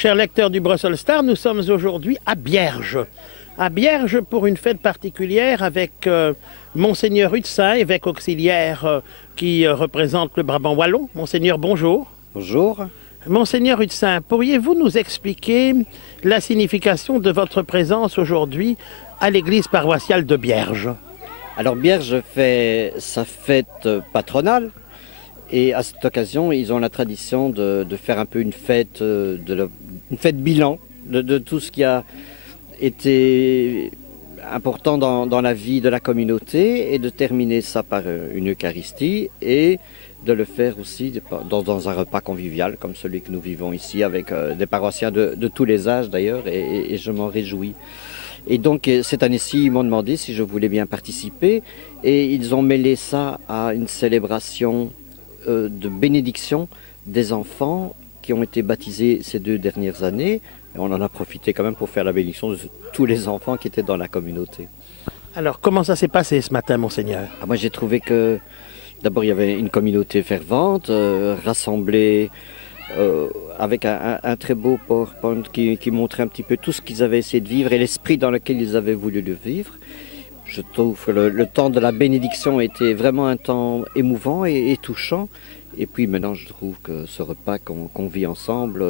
Chers lecteurs du Brussels Star, nous sommes aujourd'hui à Bierge. À Bierge pour une fête particulière avec Monseigneur Hutsin, évêque auxiliaire qui représente le Brabant wallon. Monseigneur, bonjour. Bonjour. Monseigneur Hutsin, pourriez-vous nous expliquer la signification de votre présence aujourd'hui à l'église paroissiale de Bierge? Alors Bierge fait sa fête patronale et à cette occasion ils ont la tradition de faire un peu une fête, une fête bilan de tout ce qui a été important dans la vie de la communauté et de terminer ça par une Eucharistie et de le faire aussi dans un repas convivial comme celui que nous vivons ici avec des paroissiens de tous les âges d'ailleurs et je m'en réjouis. Et donc cette année-ci, ils m'ont demandé si je voulais bien participer et ils ont mêlé ça à une célébration de bénédiction des enfants qui ont été baptisés ces 2 dernières années. Et on en a profité quand même pour faire la bénédiction de tous les enfants qui étaient dans la communauté. Alors, comment ça s'est passé ce matin, Monseigneur? Moi, j'ai trouvé que d'abord, il y avait une communauté fervente, rassemblée avec un très beau PowerPoint qui montrait un petit peu tout ce qu'ils avaient essayé de vivre et l'esprit dans lequel ils avaient voulu le vivre. Je trouve que le temps de la bénédiction était vraiment un temps émouvant et touchant. Et puis maintenant, je trouve que ce repas qu'on vit ensemble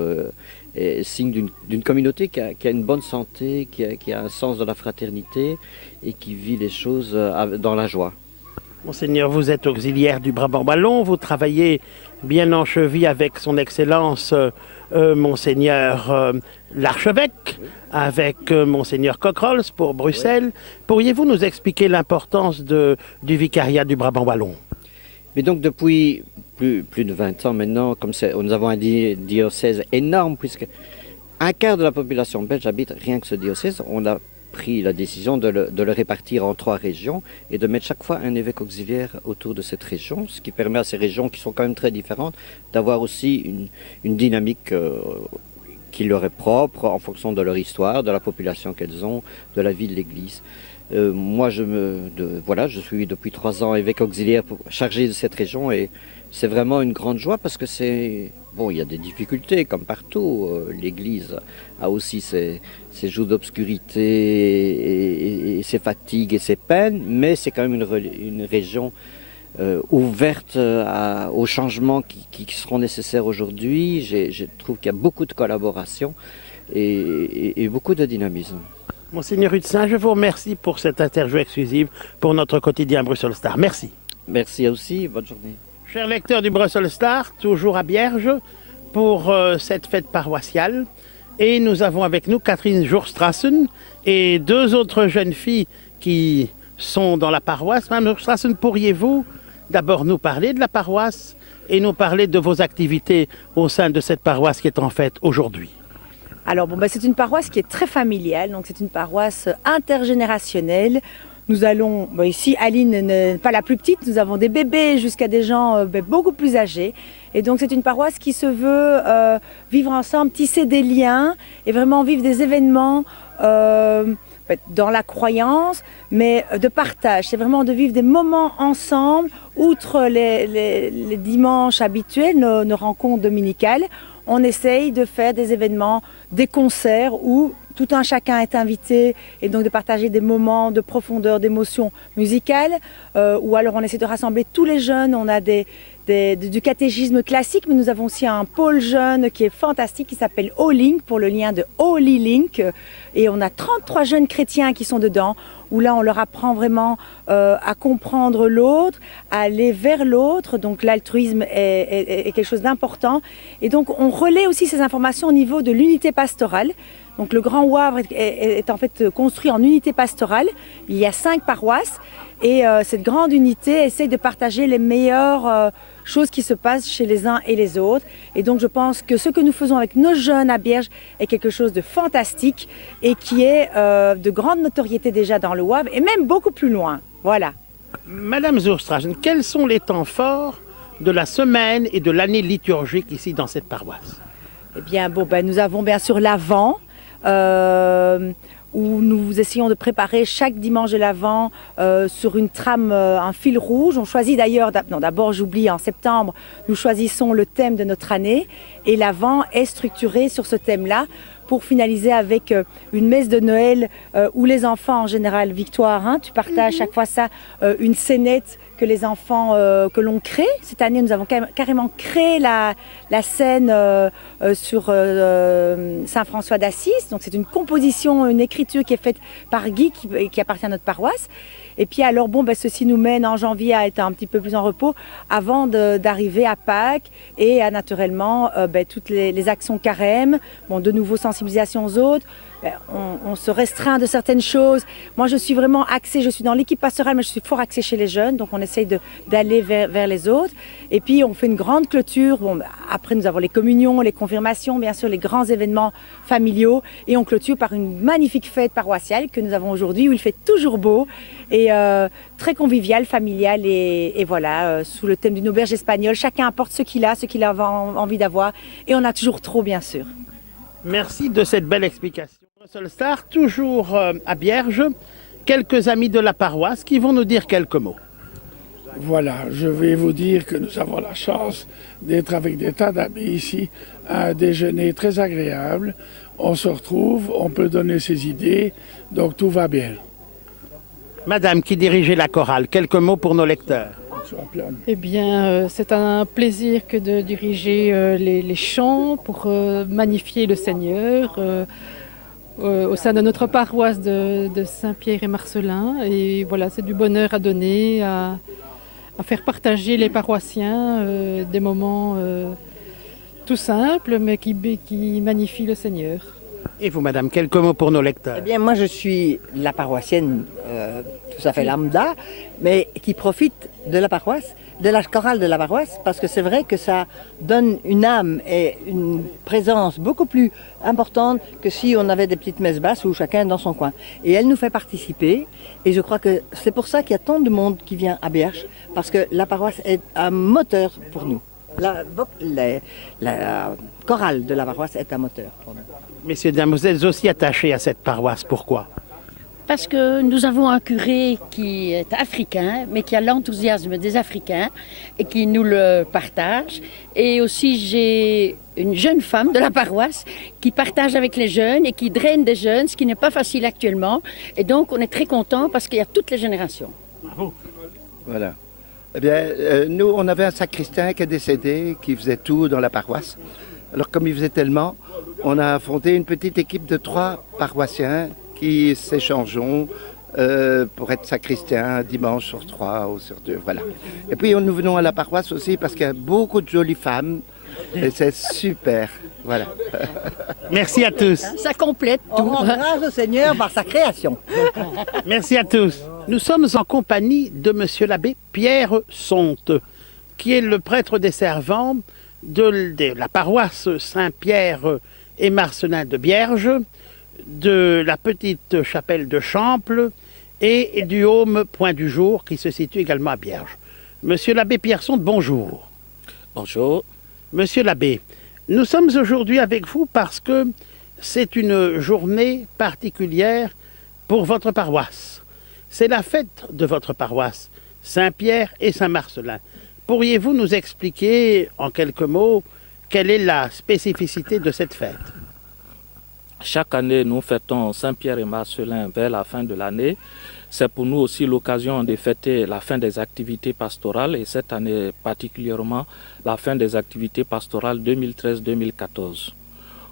est signe d'une communauté qui a une bonne santé, qui a un sens de la fraternité et qui vit les choses dans la joie. Monseigneur, vous êtes auxiliaire du Brabant wallon, vous travaillez bien en cheville avec son Excellence Monseigneur l'archevêque, avec Monseigneur Cockerels pour Bruxelles. Pourriez-vous nous expliquer l'importance du vicariat du Brabant wallon? Mais donc depuis plus de 20 ans maintenant, nous avons un diocèse énorme puisque un quart de la population belge habite rien que ce diocèse. On a pris la décision de le répartir en 3 régions et de mettre chaque fois un évêque auxiliaire autour de cette région, ce qui permet à ces régions qui sont quand même très différentes d'avoir aussi une dynamique qui leur est propre en fonction de leur histoire, de la population qu'elles ont, de la vie de l'Église. Moi, je suis depuis 3 ans évêque auxiliaire chargé de cette région et c'est vraiment une grande joie parce que il y a des difficultés comme partout. L'Église a aussi ses jours d'obscurité et ses fatigues et ses peines, mais c'est quand même une région ouverte aux changements qui seront nécessaires aujourd'hui. Je trouve qu'il y a beaucoup de collaboration et beaucoup de dynamisme. Monseigneur Hutsin, je vous remercie pour cette interview exclusive pour notre quotidien Brussels Star. Merci. Merci aussi, bonne journée. Chers lecteurs du Brussels Star, toujours à Bierge pour cette fête paroissiale. Et nous avons avec nous Catherine Jourstrassen et 2 autres jeunes filles qui sont dans la paroisse. Madame Jourstrassen, pourriez-vous d'abord nous parler de la paroisse et nous parler de vos activités au sein de cette paroisse qui est en fête aujourd'hui? Alors c'est une paroisse qui est très familiale, donc c'est une paroisse intergénérationnelle. Nous allons, ici Aline n'est pas la plus petite, nous avons des bébés jusqu'à des gens beaucoup plus âgés. Et donc c'est une paroisse qui se veut vivre ensemble, tisser des liens et vraiment vivre des événements dans la croyance, mais de partage. C'est vraiment de vivre des moments ensemble, outre les dimanches habituels, nos rencontres dominicales. On essaye de faire des événements, des concerts où tout un chacun est invité et donc de partager des moments de profondeur, d'émotion musicale. Ou alors on essaie de rassembler tous les jeunes. On a du catéchisme classique, mais nous avons aussi un pôle jeune qui est fantastique, qui s'appelle O-Link, pour le lien de Holy Link. Et on a 33 jeunes chrétiens qui sont dedans, où là on leur apprend vraiment à comprendre l'autre, à aller vers l'autre. Donc l'altruisme est quelque chose d'important. Et donc on relaie aussi ces informations au niveau de l'unité pastorale. Donc le Grand Wavre est en fait construit en unité pastorale. Il y a 5 paroisses et cette grande unité essaie de partager les meilleures choses qui se passent chez les uns et les autres. Et donc je pense que ce que nous faisons avec nos jeunes à Bierge est quelque chose de fantastique et qui est de grande notoriété déjà dans le Wavre et même beaucoup plus loin. Voilà. Madame Jourstrassen, quels sont les temps forts de la semaine et de l'année liturgique ici dans cette paroisse? Eh bien, nous avons bien sûr l'Avent, où nous essayons de préparer chaque dimanche de l'Avent sur une trame, un fil rouge. On choisit d'ailleurs, d'abord j'oublie, en septembre, nous choisissons le thème de notre année et l'Avent est structuré sur ce thème-là pour finaliser avec une messe de Noël où les enfants, en général, Victoire, hein, tu partages chaque fois ça, une scénette que les enfants, que l'on crée. Cette année, nous avons carrément créé la scène sur Saint-François d'Assise. Donc c'est une composition, une écriture qui est faite par Guy, qui appartient à notre paroisse. Et puis alors, ceci nous mène en janvier à être un petit peu plus en repos avant d'arriver à Pâques et à naturellement toutes les actions carême, de nouveau sensibilisation aux autres. On se restreint de certaines choses. Moi, je suis vraiment axée, je suis dans l'équipe pastorale, mais je suis fort axée chez les jeunes, donc on essaye d'aller vers les autres. Et puis, on fait une grande clôture. Après, nous avons les communions, les confirmations, bien sûr, les grands événements familiaux. Et on clôture par une magnifique fête paroissiale que nous avons aujourd'hui, où il fait toujours beau et très convivial, familial. Et voilà, sous le thème d'une auberge espagnole, chacun apporte ce qu'il a envie d'avoir. Et on a toujours trop, bien sûr. Merci de cette belle explication. Star, toujours à Bierge, quelques amis de la paroisse qui vont nous dire quelques mots. Voilà, je vais vous dire que nous avons la chance d'être avec des tas d'amis ici, à un déjeuner très agréable. On se retrouve, on peut donner ses idées, donc tout va bien. Madame qui dirigeait la chorale, quelques mots pour nos lecteurs. Eh bien, c'est un plaisir que de diriger les chants pour magnifier le Seigneur au sein de notre paroisse de Saint-Pierre et Marcellin. Et voilà, c'est du bonheur à donner, à faire partager les paroissiens des moments tout simples, mais qui magnifient le Seigneur. Et vous, madame, quelques mots pour nos lecteurs. Eh bien, moi, je suis la paroissienne tout à fait lambda, mais qui profite de la paroisse, de la chorale de la paroisse, parce que c'est vrai que ça donne une âme et une présence beaucoup plus importante que si on avait des petites messes basses où chacun est dans son coin. Et elle nous fait participer, et je crois que c'est pour ça qu'il y a tant de monde qui vient à Bierge, parce que la paroisse est un moteur pour nous. La chorale de la paroisse est un moteur pour nous. Messieurs, dames, vous êtes aussi attachés à cette paroisse. Pourquoi? Parce que nous avons un curé qui est africain, mais qui a l'enthousiasme des Africains et qui nous le partage. Et aussi, j'ai une jeune femme de la paroisse qui partage avec les jeunes et qui draine des jeunes, ce qui n'est pas facile actuellement. Et donc, on est très contents parce qu'il y a toutes les générations. Bravo. Voilà. Eh bien, nous, on avait un sacristain qui est décédé, qui faisait tout dans la paroisse. Alors, comme il faisait tellement, on a fondé une petite équipe de 3 paroissiens qui s'échangeons pour être sacristain dimanche sur 3 ou sur 2, voilà. Et puis nous venons à la paroisse aussi parce qu'il y a beaucoup de jolies femmes et c'est super, voilà. Merci à tous. Ça complète tout. On rend grâce au Seigneur par sa création. Merci à tous. Nous sommes en compagnie de monsieur l'abbé Pierre Sonte, qui est le prêtre des servants de la paroisse Saint-Pierre et Marcellin de Bierge, de la petite chapelle de Champles et du Haume Point du Jour qui se situe également à Bierge. Monsieur l'abbé Pierre Sonte, bonjour. Bonjour. Monsieur l'abbé, nous sommes aujourd'hui avec vous parce que c'est une journée particulière pour votre paroisse. C'est la fête de votre paroisse, Saint-Pierre et Saint-Marcellin. Pourriez-vous nous expliquer en quelques mots quelle est la spécificité de cette fête? Chaque année, nous fêtons Saint-Pierre et Marcellin vers la fin de l'année. C'est pour nous aussi l'occasion de fêter la fin des activités pastorales et cette année particulièrement la fin des activités pastorales 2013-2014.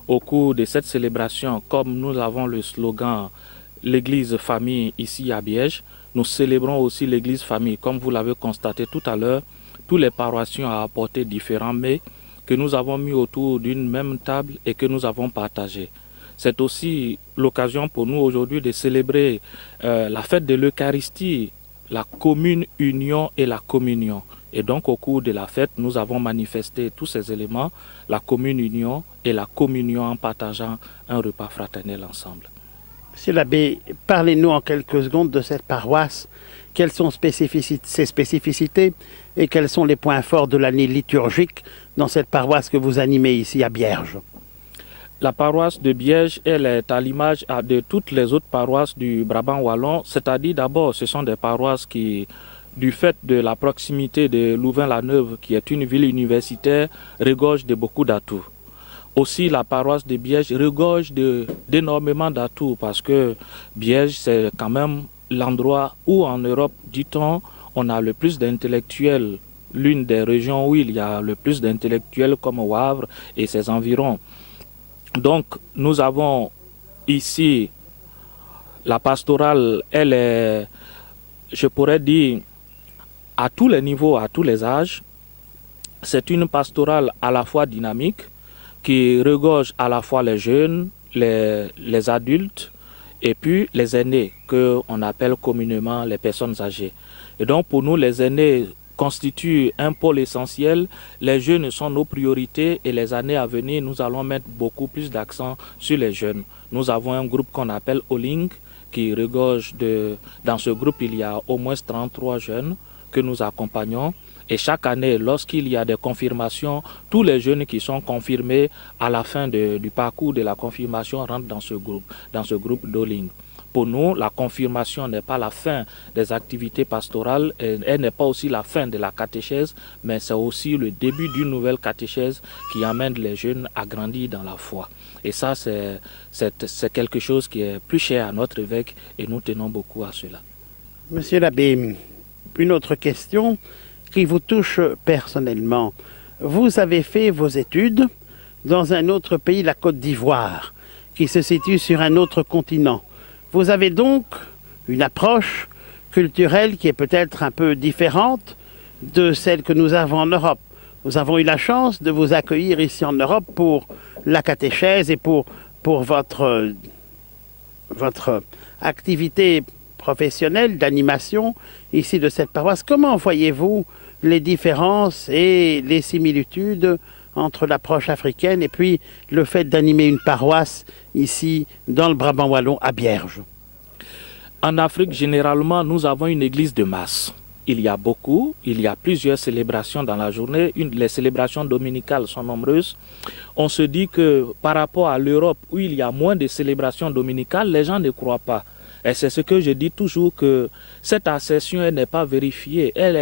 Au cours de cette célébration, comme nous avons le slogan « L'Église famille » ici à Bierge, nous célébrons aussi l'Église famille. Comme vous l'avez constaté tout à l'heure, tous les paroissiens ont apporté différents mets que nous avons mis autour d'une même table et que nous avons partagés. C'est aussi l'occasion pour nous aujourd'hui de célébrer la fête de l'Eucharistie, la commune union et la communion. Et donc au cours de la fête, nous avons manifesté tous ces éléments, la commune union et la communion en partageant un repas fraternel ensemble. Monsieur l'abbé, parlez-nous en quelques secondes de cette paroisse. Quelles sont ses spécificités et quels sont les points forts de l'année liturgique dans cette paroisse que vous animez ici à Bierge? La paroisse de Biège, elle est à l'image de toutes les autres paroisses du Brabant wallon, c'est-à-dire d'abord ce sont des paroisses qui, du fait de la proximité de Louvain-la-Neuve, qui est une ville universitaire, regorge de beaucoup d'atouts. Aussi, la paroisse de Biège regorge d'énormément d'atouts parce que Biège, c'est quand même l'endroit où en Europe, dit-on, on a le plus d'intellectuels, l'une des régions où il y a le plus d'intellectuels comme Wavre et ses environs. Donc, nous avons ici la pastorale, elle est, je pourrais dire, à tous les niveaux, à tous les âges. C'est une pastorale à la fois dynamique, qui regorge à la fois les jeunes, les adultes et puis les aînés, qu'on appelle communément les personnes âgées. Et donc, pour nous, les aînés constituent un pôle essentiel. Les jeunes sont nos priorités et les années à venir, nous allons mettre beaucoup plus d'accent sur les jeunes. Nous avons un groupe qu'on appelle Oling qui regorge dans ce groupe, il y a au moins 33 jeunes que nous accompagnons. Et chaque année, lorsqu'il y a des confirmations, tous les jeunes qui sont confirmés à la fin du parcours de la confirmation rentrent dans ce groupe d'Oling. Pour nous, la confirmation n'est pas la fin des activités pastorales, elle n'est pas aussi la fin de la catéchèse, mais c'est aussi le début d'une nouvelle catéchèse qui amène les jeunes à grandir dans la foi. Et ça, c'est quelque chose qui est plus cher à notre évêque et nous tenons beaucoup à cela. Monsieur l'abbé, une autre question qui vous touche personnellement. Vous avez fait vos études dans un autre pays, la Côte d'Ivoire, qui se situe sur un autre continent. Vous avez donc une approche culturelle qui est peut-être un peu différente de celle que nous avons en Europe. Nous avons eu la chance de vous accueillir ici en Europe pour la catéchèse et pour votre activité professionnelle d'animation ici de cette paroisse. Comment voyez-vous les différences et les similitudes entre l'approche africaine et puis le fait d'animer une paroisse ici dans le Brabant wallon à Bierge? En Afrique, généralement, nous avons une église de masse. Il y a plusieurs célébrations dans la journée. Les célébrations dominicales sont nombreuses. On se dit que par rapport à l'Europe, où il y a moins de célébrations dominicales, les gens ne croient pas. Et c'est ce que je dis toujours, que cette assertion n'est pas vérifiée, elle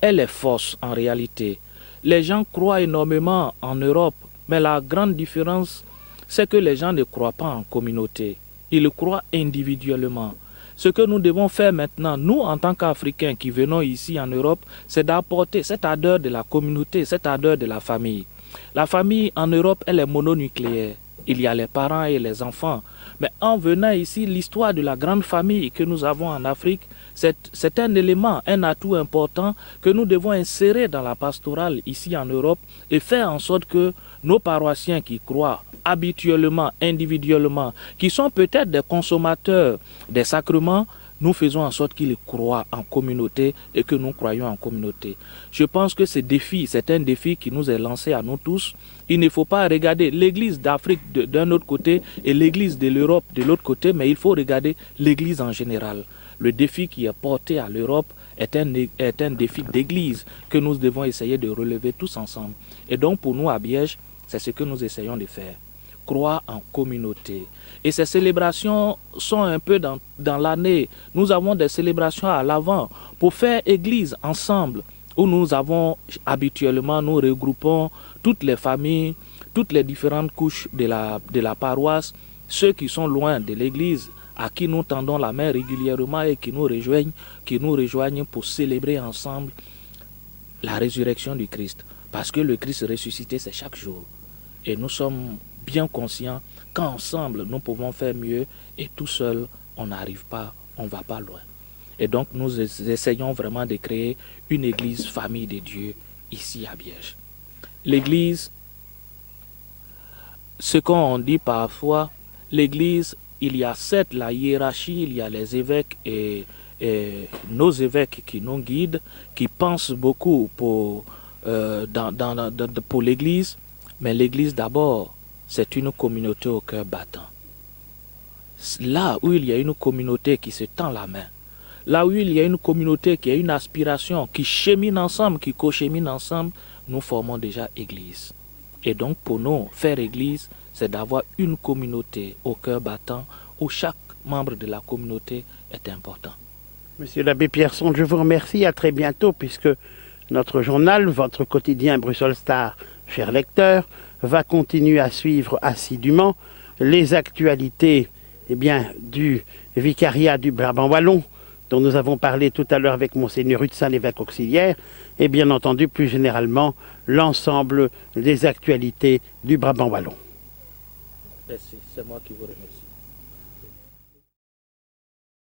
est fausse en réalité. Les gens croient énormément en Europe, mais la grande différence, c'est que les gens ne croient pas en communauté. Ils croient individuellement. Ce que nous devons faire maintenant, nous en tant qu'Africains qui venons ici en Europe, c'est d'apporter cette ardeur de la communauté, cette ardeur de la famille. La famille en Europe, elle est mononucléaire. Il y a les parents et les enfants. Mais en venant ici, l'histoire de la grande famille que nous avons en Afrique, c'est un élément, un atout important que nous devons insérer dans la pastorale ici en Europe et faire en sorte que nos paroissiens qui croient habituellement, individuellement, qui sont peut-être des consommateurs des sacrements, nous faisons en sorte qu'ils croient en communauté et que nous croyons en communauté. Je pense que c'est un défi qui nous est lancé à nous tous. Il ne faut pas regarder l'Église d'Afrique d'un autre côté et l'Église de l'Europe de l'autre côté, mais il faut regarder l'Église en général. Le défi qui est porté à l'Europe est un défi d'Église que nous devons essayer de relever tous ensemble. Et donc pour nous à Biège, c'est ce que nous essayons de faire. Croire en communauté. Et ces célébrations sont un peu dans l'année. Nous avons des célébrations à l'avant pour faire église ensemble, où nous avons habituellement, nous regroupons toutes les familles, toutes les différentes couches de la paroisse, ceux qui sont loin de l'église, à qui nous tendons la main régulièrement et qui nous rejoignent pour célébrer ensemble la résurrection du Christ. Parce que le Christ ressuscité, c'est chaque jour. Et nous sommes bien conscients qu'ensemble, nous pouvons faire mieux et tout seul, on n'arrive pas, on ne va pas loin. Et donc, nous essayons vraiment de créer une église famille de Dieu ici à Biège. L'église, ce qu'on dit parfois, l'église, il y a certes la hiérarchie, il y a les évêques et nos évêques qui nous guident, qui pensent beaucoup pour l'église, mais l'église d'abord, c'est une communauté au cœur battant. Là où il y a une communauté qui se tend la main, là où il y a une communauté qui a une aspiration, qui chemine ensemble, qui co-chemine ensemble, nous formons déjà église. Et donc pour nous, faire Église, c'est d'avoir une communauté au cœur battant où chaque membre de la communauté est important. Monsieur l'abbé Pierson, je vous remercie. À très bientôt, puisque notre journal, votre quotidien Bruxelles Star, chers lecteurs, va continuer à suivre assidûment les actualités du vicariat du Brabant Wallon, dont nous avons parlé tout à l'heure avec Monseigneur Hudson, l'évêque auxiliaire, et bien entendu, plus généralement, l'ensemble des actualités du Brabant Wallon. Merci, c'est moi qui vous remercie.